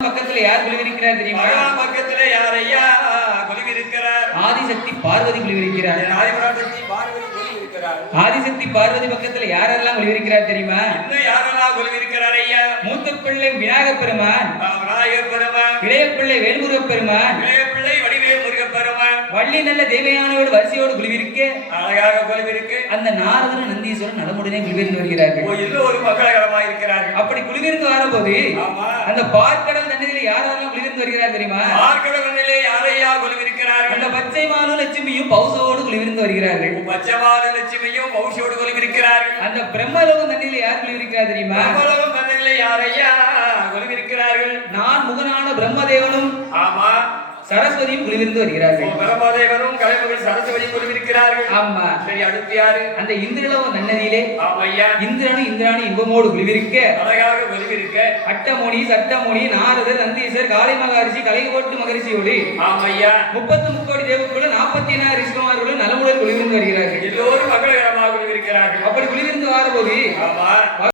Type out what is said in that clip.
பக்கத்துல யார் குழுவிருக்கிறார் தெரியுமா? பக்கத்துல யார் ஐயா குழுவிருக்கிறார்? ஆதிசக்தி பார்வதி குழுவிருக்கிறார். ஆதிபராசக்தி பார்வதி குழுவிருக்கிறார். ஆதிசக்தி பார்வதி பக்கத்துல யாரெல்லாம் குழுவிருக்கிறார் தெரியுமா? இன்னும் யாரெல்லாம் குழுவிருக்கிறார் ஐயா? மூத்த பிள்ளை விநாயகப் பெருமான், விநாயகப் பெருமான், இளைய பிள்ளை வேல்முருகப் பெருமான், இளைய பிள்ளை வடிவேல் முருகப் பெருமான், வள்ளி நல்ல தேவையானோடு வரிசையோடு குழுவிருக்க அழகாக குழுவிருக்கு. அந்த நாரதன் நந்தீஸ்வரன் நலமுடனே குழுவிருந்து வருகிறார்கள். எல்லோரும் மங்களகரமாக இருக்கிறார்கள். அப்படி குழுவிருந்து வரும்போது அந்த பார்க்கடல் தண்ணீரில் யாரெல்லாம் குழுவிருந்து வருகிறார் தெரியுமா? பார்க்கடல் தண்ணீரிலே யாரையா குழுவிருக்கிறார்கள்? அந்த பச்சை மானு லட்சுமியும் பௌசோடு குழுவிருந்து வருகிறார்கள். பச்சை மானு லட்சுமியும் பௌசோடு குழுவிருக்கிறார்கள். அந்த பிரம்மலோகம் தண்ணீரில் யார் குழுவிருக்கிறார் தெரியுமா? பிரம்மலோகம் தண்ணீரிலே யாரையா குழுவிருக்கிறார்கள்? நான் முகனான பிரம்மதேவனும் ஆமா சரஸ்வதியும் குழுவிருந்து வருகிறார்கள். பிரம்மதேவனும் கலைமகள் சரஸ்வதியும் குழுவிருக்கிறார்கள். ஆமா. சரி, அடுத்து யாரு? அந்த இந்திரலோகம் நன்னதியிலே ஆமையா இந்திராணி இன்பமோடு குழுவிருக்க அழகாக குழுவிருக்க அட்டமொழி சட்டமொழி நாரதர் நந்தீசர் காளை மகரிஷி கலைகோட்டு மகரிஷியோடு ஆமையா 33 கோடி தேவர்களும் 46 ரிஷிகுமார்களும் நலமுடன் குழுவிருந்து வருகிறார்கள். எல்லோரும் மங்களகரமாக குழுவிருக்கிறார்கள். அப்படி குழுவிருந்து வரும்போது ஆமா